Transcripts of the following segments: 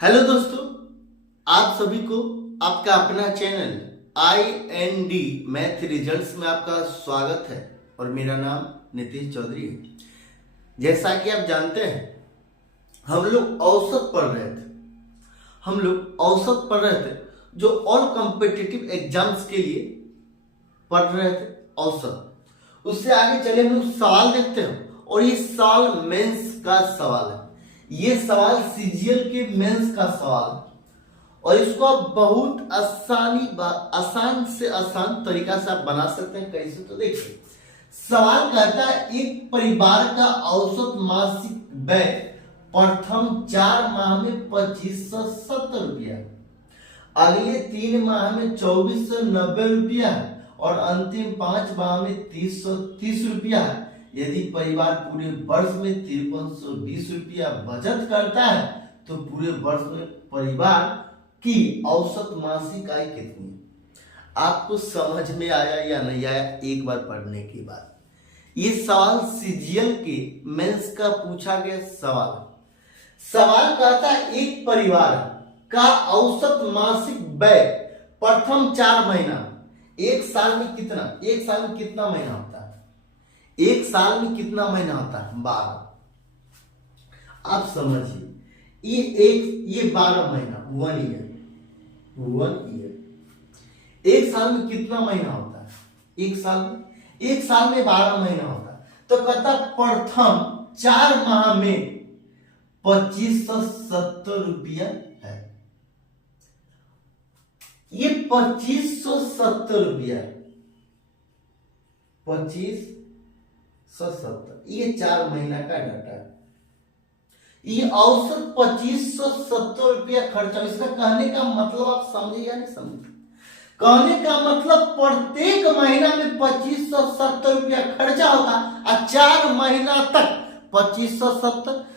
Hello दोस्तों, आप सभी को आपका अपना चैनल IND मैथ रिजल्ट्स में आपका स्वागत है और मेरा नाम नीतीश चौधरी है। जैसा कि आप जानते हैं, हम लोग औसत पढ़ रहे थे जो ऑल कॉम्पिटिटिव एग्जाम्स के लिए पढ़ रहे थे औसत। उससे आगे चले हम लोग सवाल देखते हैं और ये सवाल मेंस का सवाल है। ये सवाल CGL के मेंस का सवाल है और इसको आप बहुत आसान से आसान तरीका से आप बना सकते हैं। कैसे? तो देखिए, सवाल कहता है एक परिवार का औसत मासिक व्यय प्रथम 4 माह में 2570 रुपया, अगले 3 माह में 2490 रुपया और अंतिम 5 माह में 330 रुपया है। यदि परिवार पूरे वर्ष में 5320 रुपया बचत करता है तो पूरे वर्ष में परिवार की औसत मासिक आय कितनी है? आपको समझ में आया या नहीं आया एक बार पढ़ने के बाद? ये सवाल CGL के मेंस का पूछा गया सवाल कहता है एक परिवार का औसत मासिक व्यय प्रथम 4 महीना, एक साल में कितना महीना होता है? एक साल में कितना महीना होता है? 12। आप समझिए, ये 12 महीना, 1 ईयर। एक साल में कितना महीना होता है? एक साल में 12 महीना होता है। तो कहता प्रथम 4 माह में 2570 रुपया है। ये 2570 रुपया है, 2570, ये 4 महीना का डाटा है। ये औसत 2570 रुपया खर्चा। इसका कहने का मतलब आप समझे या नहीं समझे? कहने का मतलब प्रत्येक महीना में 2570 रुपया खर्चा होगा और 4 महीना तक 2570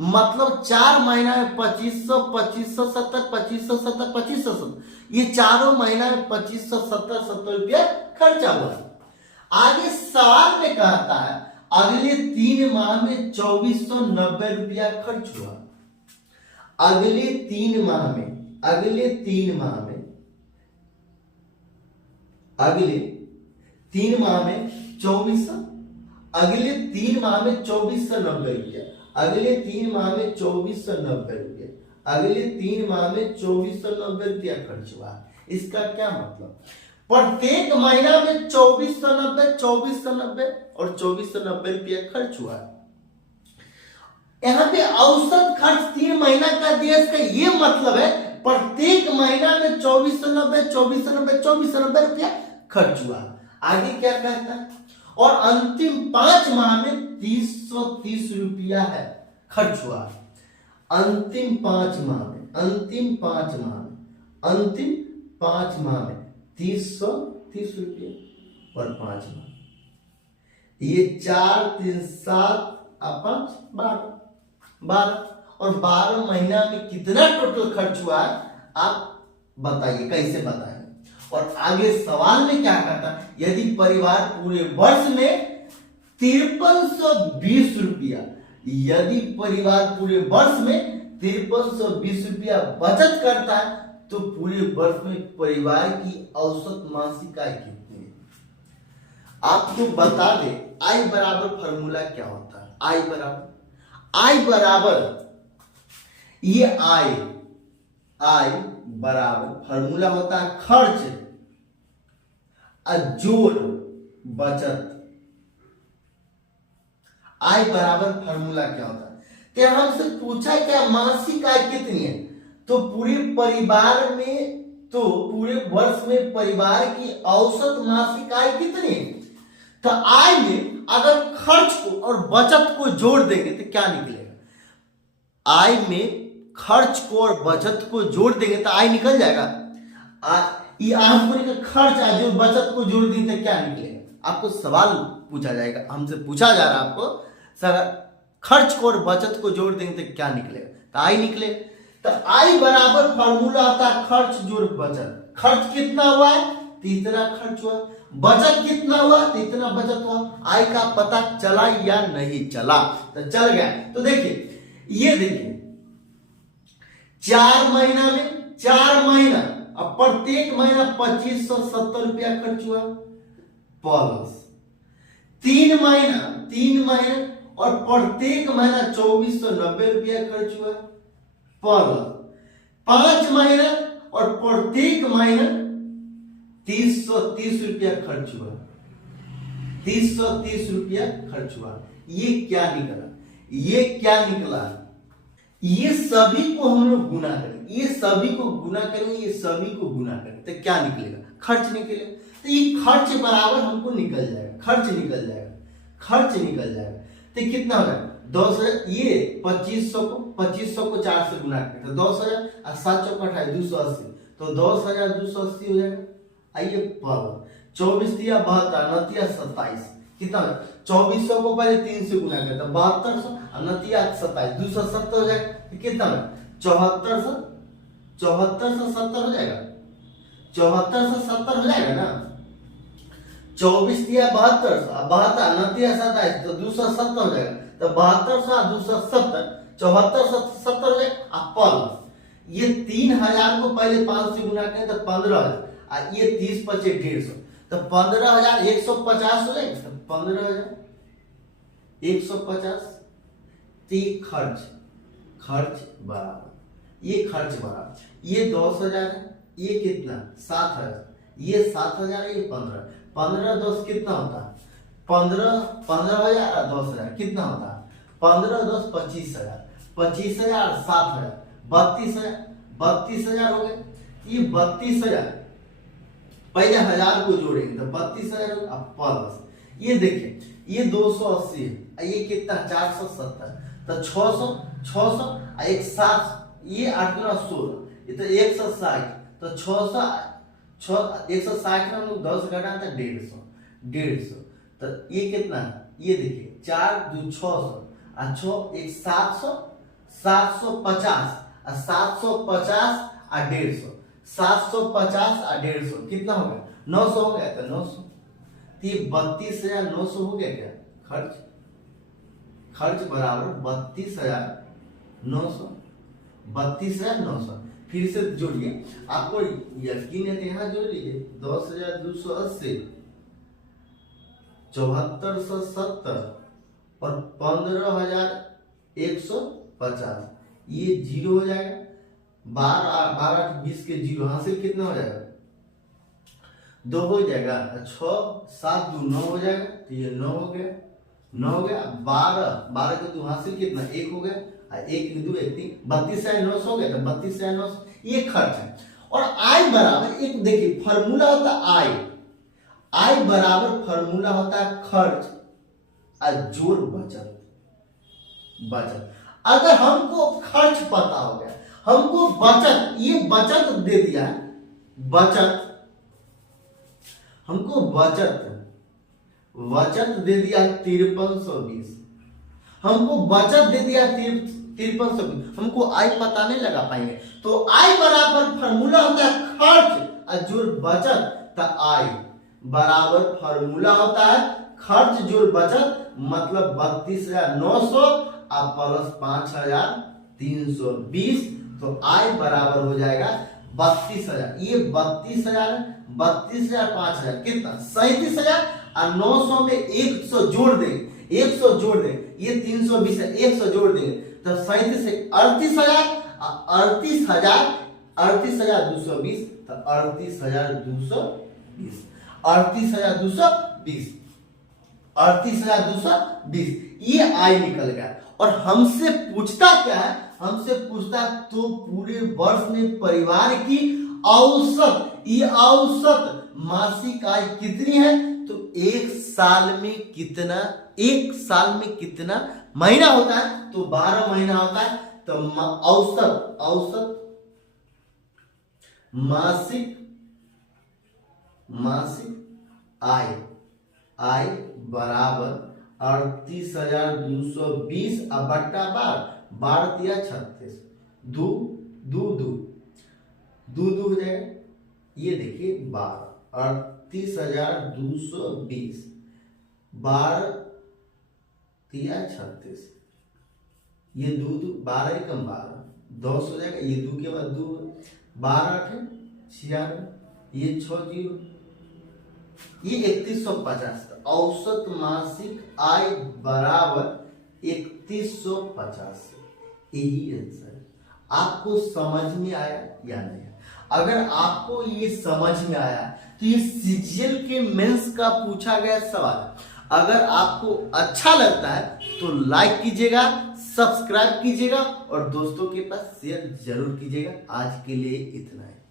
मतलब 4 महीना में 2570 ये चारों महीना में 2570 रुपया खर्चा हुआ। आगे सवाल में कहता है अगले 3 माह में 2490 रुपया खर्च हुआ। अगले 3 माह में 2490 रुपया, अगले 3 माह में 2490 रुपया, अगले 3 माह में 2490 रुपया खर्च हुआ। इसका क्या मतलब? प्रत्येक महीना में 2490 और 2490 रुपया खर्च हुआ। यहाँ पे औसत खर्च 3 महीना का दिया। इसका ये मतलब है प्रत्येक महीना में 2490 रुपया खर्च हुआ। आगे क्या कहता है? और अंतिम 5 माह में 330 रुपया है खर्च हुआ। अंतिम 5 माह में 330 रुपया और 5 माह, ये 4 3 7 5 12 और 12 महीना में कितना टोटल खर्च हुआ है? आप बताइए, कैसे बताएंगे? और आगे सवाल में क्या कहता है? यदि परिवार पूरे वर्ष में 5320 रुपया, यदि परिवार पूरे वर्ष में 5320 रुपया बचत करता है तो पूरे वर्ष में परिवार की औसत मासिक आय कितनी है? आपको बता दे, आई बराबर फॉर्मूला क्या होता है? आई बराबर ये आई बराबर फॉर्मूला होता है खर्च जोड़ बचत। आई बराबर फॉर्मूला क्या होता है? तो हमसे पूछा क्या मासिक आय कितनी है? तो पूरे वर्ष में परिवार की औसत मासिक आय कितनी है? तो आय में अगर खर्च को और बचत को जोड़ देंगे तो क्या निकलेगा? आय में खर्च को और बचत को जोड़ देंगे तो आय निकल जाएगा। ये खर्च जो बचत को जोड़ देंगे तो क्या निकलेगा? आपको सवाल पूछा जाएगा, हमसे पूछा जा रहा है आपको, सर खर्च को और बचत को जोड़ देंगे तो क्या निकलेगा? तो आय निकलेगा। तो आई बराबर फॉर्मूला आता है खर्च जोड़ बचत। खर्च कितना हुआ है? तो इतना खर्च हुआ, बचत कितना हुआ तो इतना बचत हुआ। आय का पता चला या नहीं चला? तो चल गया। तो देखिए, ये देखिए 4 महीना में 4 महीना, अब प्रत्येक महीना 2570 रुपया खर्च हुआ, प्लस 3 महीना और प्रत्येक महीना 2490 रुपया खर्च हुआ, प्लस 5 महीना और प्रत्येक महीना 330 रुपया खर्च हुआ, 330 रुपया खर्च हुआ। ये क्या निकला? ये क्या निकला? ये सभी को हम लोग गुना करेंगे, ये सभी को गुना करेंगे, ये सभी को गुना करेंगे, तो क्या निकलेगा? खर्च निकलेगा। तो ये खर्च बराबर हमको निकल जाएगा, खर्च निकल जाएगा, खर्च निकल जाएगा। तो कितना होगा? 10,000, ये 2500 को 4 से गुना करें तो 10,000 और 7 चौक 28, 280, तो 10,280 हो जाएगा। आइए पर 24 दिया 72, नतिया 27, कितना होगा? 2400 को पहले 3 से गुना करें तो 7200 और नतिया 27, 270 हो जाएगा। तो कितना होगा? 7470 हो जाएगा, 7470 हो जाएगा ना। 24 दिया 7200, 72 नतिया 27, तो 270 हो जाएगा। तो 7200 और 270, 7470 हो जाएगा। प्लस ये 3000 को पहले 5 से गुना करें तो 15,000, और ये 30 × 5 = 150, तो 15,150 हो जाएगा। 15,150, तो ये खर्च बराबर, ये खर्च बराबर, ये 10,000 है, ये कितना? 7,000, ये 7,000 है, ये 15, 15 10 कितना होता है? 15,000 और 10,000 कितना होता है? 15 10 25,000, 25,000 और 7,000 32,000, 32,000 हो गए। ये 32,000 पहले 1000 को जोड़ेंगे तो 32,000 होगा। अब प्लस ये देखिए, ये 280 है, ये कितना? 470, तो 600 और एक 7, ये 8 × 16, ये तो 160, तो 160 में हम लोग 10 घटा तो 150, तो ये कितना है? ये देखिए 4 2 600 और 6 1 700, 750 और 750 और 150, 750 और 150 कितना हो गया? 900 हो गया। तो 900, तो ये 32,900 हो गया। क्या खर्च बराबर 32,900, 32,900। फिर से जोड़िए, आपको यकीन है तो यहाँ जोड़ लीजिए। 10,280, 7470 और 15,150, ये 0 हो जाएगा। 12 20 के 0 हासिल कितना हो जाएगा? 2 हो जाएगा। 6 7 2 9 हो जाएगा, तो ये 9 हो गया, 9 हो गया। 12 के 2 हासिल कितना? 1 हो गया, 1 2 1 3, 32,900 हो गया। तो 32,900 ये खर्च है। और आय बराबर, एक देखिए फॉर्मूला होता है आय बराबर फॉर्मूला होता है खर्च और जोड़ बचत। अगर हमको खर्च पता हो गया, हमको बचत, ये बचत दे दिया है, हमको बचत दे दिया 5320, हमको बचत दे दिया 5320, हमको आय पता नहीं लगा पाएंगे। तो आय बराबर फॉर्मूला होता है खर्च और जोड़ बचत। तो आय बराबर फॉर्मूला होता है खर्च जोड़ बचत, मतलब 32,900 और प्लस 5,320। तो आय बराबर हो जाएगा 32,000। ये 32,000, 32,000 5,000 कितना? 37,000 और 900 में 100 जोड़ देंगे, 100 जोड़ देंगे, ये 320 है, 100 जोड़ देंगे तो 37 से 38,000, 38,220, तो 38,220, 38,220, ये आय निकल गया। और हमसे पूछता क्या है? हमसे पूछता तो पूरे वर्ष में परिवार की औसत, ये औसत मासिक आय कितनी है? तो एक साल में कितना महीना होता है? तो 12 महीना होता है। तो औसत मासिक आय बराबर 38,220 और बट्टा 12 दिया 36, 2 हो जाएगा। ये देखिए 12, 38,220, 12×3=36। ये दो 12 ही कम 12 10 हो जाएगा, ये 2 के बाद 2, 12×8=96, ये 6 0, ये 3150। औसत मासिक आय बराबर 3150। यही आंसर है। आपको समझ में आया या नहीं? अगर आपको ये समझ में आया तो ये सीजीएल के मेंस का पूछा गया सवाल। अगर आपको अच्छा लगता है तो लाइक कीजिएगा, सब्सक्राइब कीजिएगा और दोस्तों के पास शेयर जरूर कीजिएगा। आज के लिए इतना है।